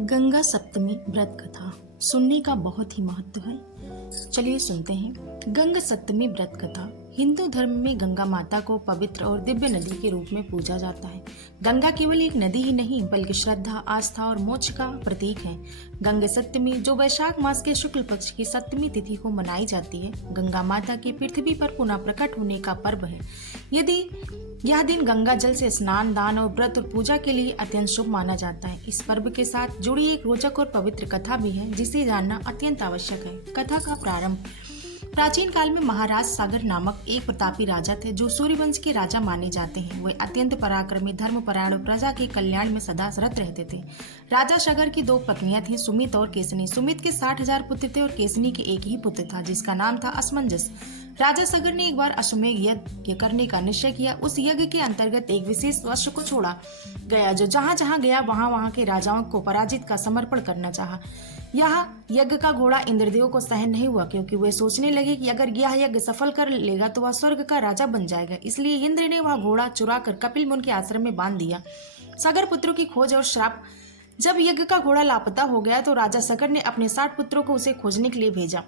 गंगा सप्तमी व्रत कथा सुनने का बहुत ही महत्व है। चलिए सुनते हैं। गंगा सप्तमी व्रत कथा। हिंदू धर्म में गंगा माता को पवित्र और दिव्य नदी के रूप में पूजा जाता है। गंगा केवल एक नदी ही नहीं बल्कि श्रद्धा, आस्था और मोक्ष का प्रतीक है। गंगा सप्तमी जो वैशाख मास के शुक्ल पक्ष की सप्तमी तिथि को मनाई जाती है, गंगा माता के पृथ्वी पर पुनः प्रकट होने का पर्व है। यदि यह दिन गंगा जल से स्नान, दान और व्रत और पूजा के लिए अत्यंत शुभ माना जाता है। इस पर्व के साथ जुड़ी एक रोचक और पवित्र कथा भी है जिसे जानना अत्यंत आवश्यक है। कथा का प्रारंभ। प्राचीन काल में महाराज सागर नामक एक प्रतापी राजा थे जो सूर्यवंश के राजा माने जाते हैं। वे अत्यंत पराक्रमी, धर्मपरायण और प्रजा के कल्याण में सदा रत रहते थे। राजा सागर की दो पत्नियां थीं, सुमित और केसनी। सुमित के 60,000 पुत्र थे और केसनी के एक ही पुत्र था जिसका नाम था असमंजस। राजा सागर ने एक बार अश्वमेध यज्ञ करने का निश्चय किया। उस यज्ञ के अंतर्गत एक विशेष अश्व को छोड़ा गया जो जहां जहां गया वहां के राजाओं को पराजित का समर्पण करना चाहा। यह यज्ञ का घोड़ा इंद्रदेव को सहन नहीं हुआ क्योंकि वे सोचने लगे कि अगर यह यज्ञ सफल कर लेगा तो वह स्वर्ग का राजा बन जाएगा। इसलिए इंद्र ने वह घोड़ा चुरा कर कपिल मुनि के आश्रम में बांध दिया। सागर पुत्रों की खोज और श्राप। जब यज्ञ का घोड़ा लापता हो गया तो राजा सागर ने अपने 60 पुत्रों को उसे खोजने के लिए भेजा।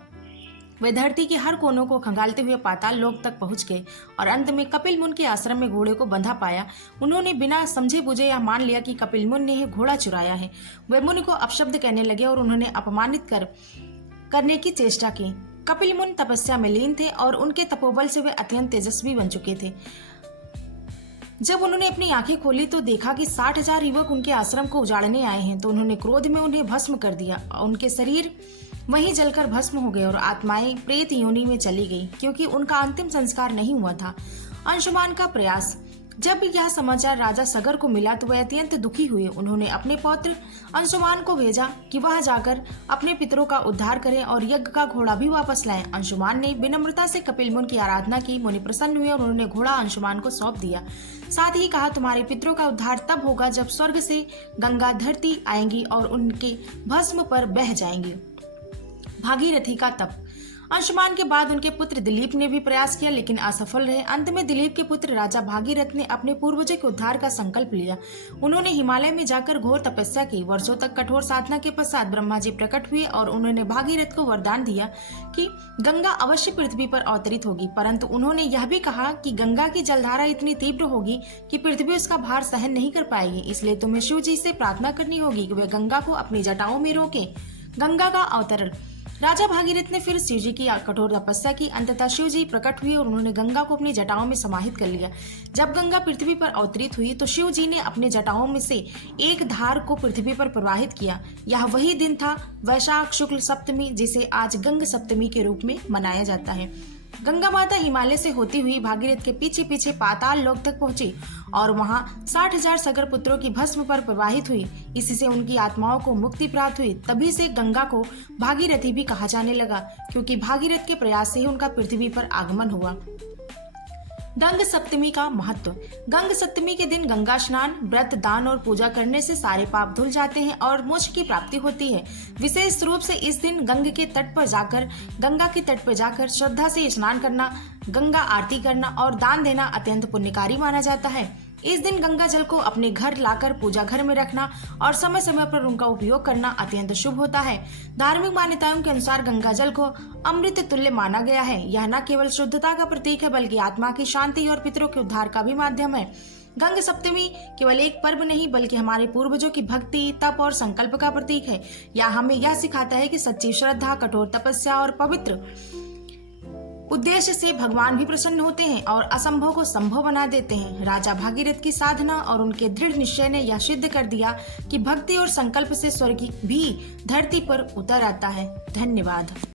वे धरती के हर कोनों को खंगालते हुए पाताल लोक तक पहुंच गए और अंत में कपिल मुनि के आश्रम में घोड़े को बंधा पाया। उन्होंने बिना समझे बुझे यह मान लिया कि कपिल मुनि ने घोड़ा चुराया है। वे मुनि को अपशब्द कहने लगे और उन्होंने अपमानित करने की चेष्टा की। कपिल मुनि तपस्या में लीन थे और उनके तपोबल से वे अत्यंत तेजस्वी बन चुके थे। जब उन्होंने अपनी आंखें खोली तो देखा कि 60,000 युवक उनके आश्रम को उजाड़ने आए हैं, तो उन्होंने क्रोध में उन्हें भस्म कर दिया। उनके शरीर वहीं जलकर भस्म हो गए और आत्माएं प्रेत योनि में चली गई क्योंकि उनका अंतिम संस्कार नहीं हुआ था। अंशुमान का प्रयास। जब यह समाचार राजा सागर को मिला तो वह अत्यंत दुखी हुए। उन्होंने अपने पौत्र अंशुमान को भेजा कि वह जाकर अपने पितरों का उद्धार करें और यज्ञ का घोड़ा भी वापस लाएं। अंशुमान ने विनम्रता से कपिल मुनि की आराधना की। मुनि प्रसन्न हुए और उन्होंने घोड़ा अंशुमान को सौंप दिया। साथ ही कहा, तुम्हारे पितरों का उद्धार तब होगा जब स्वर्ग से गंगा धरती आएंगी और उनके भस्म पर बह जाएंगी। भागीरथी का तप। अंशुमान के बाद उनके पुत्र दिलीप ने भी प्रयास किया लेकिन असफल रहे। अंत में दिलीप के पुत्र राजा भागीरथ ने अपने पूर्वजों के उद्धार का संकल्प लिया। उन्होंने हिमालय में जाकर घोर तपस्या की। वर्षों तक कठोर साधना के पश्चात ब्रह्मा जी प्रकट हुए और उन्होंने भागीरथ को वरदान दिया कि गंगा अवश्य पृथ्वी पर अवतरित होगी, परंतु उन्होंने यह भी कहा कि गंगा की जलधारा इतनी तीव्र होगी कि पृथ्वी उसका भार सहन नहीं कर पाएगी। इसलिए तुम्हें शिव जी से प्रार्थना करनी होगी कि वे गंगा को अपनी जटाओं में रोके। गंगा का अवतरण। राजा भागीरथ ने फिर शिव जी की कठोर तपस्या की। अंततः शिव जी प्रकट हुए और उन्होंने गंगा को अपनी जटाओं में समाहित कर लिया। जब गंगा पृथ्वी पर अवतरित हुई तो शिव जी ने अपने जटाओं में से एक धार को पृथ्वी पर प्रवाहित किया। यह वही दिन था वैशाख शुक्ल सप्तमी जिसे आज गंगा सप्तमी के रूप में मनाया जाता है। गंगा माता हिमालय से होती हुई भागीरथ के पीछे पीछे पाताल लोक तक पहुंची और वहां 60,000 सागर पुत्रों की भस्म पर प्रवाहित हुई। इसी से उनकी आत्माओं को मुक्ति प्राप्त हुई। तभी से गंगा को भागीरथी भी कहा जाने लगा क्योंकि भागीरथ के प्रयास से ही उनका पृथ्वी पर आगमन हुआ। गंगा सप्तमी का महत्व। गंगा सप्तमी के दिन गंगा स्नान, व्रत, दान और पूजा करने से सारे पाप धुल जाते हैं और मोक्ष की प्राप्ति होती है। विशेष रूप से इस दिन गंगा के तट पर जाकर श्रद्धा से स्नान करना, गंगा आरती करना और दान देना अत्यंत पुण्यकारी माना जाता है। इस दिन गंगा जल को अपने घर लाकर पूजा घर में रखना और समय समय पर उनका उपयोग करना अत्यंत शुभ होता है। धार्मिक मान्यताओं के अनुसार गंगा जल को अमृत तुल्य माना गया है। यह न केवल शुद्धता का प्रतीक है बल्कि आत्मा की शांति और पितरों के उद्धार का भी माध्यम है। गंगा सप्तमी केवल एक पर्व नहीं बल्कि हमारे पूर्वजों की भक्ति, तप और संकल्प का प्रतीक है। यह हमें यह सिखाता है कि सच्ची श्रद्धा, कठोर तपस्या और पवित्र उद्देश्य से भगवान भी प्रसन्न होते हैं और असंभव को संभव बना देते हैं। राजा भागीरथ की साधना और उनके दृढ़ निश्चय ने यह सिद्ध कर दिया कि भक्ति और संकल्प से स्वर्ग भी धरती पर उतर आता है। धन्यवाद।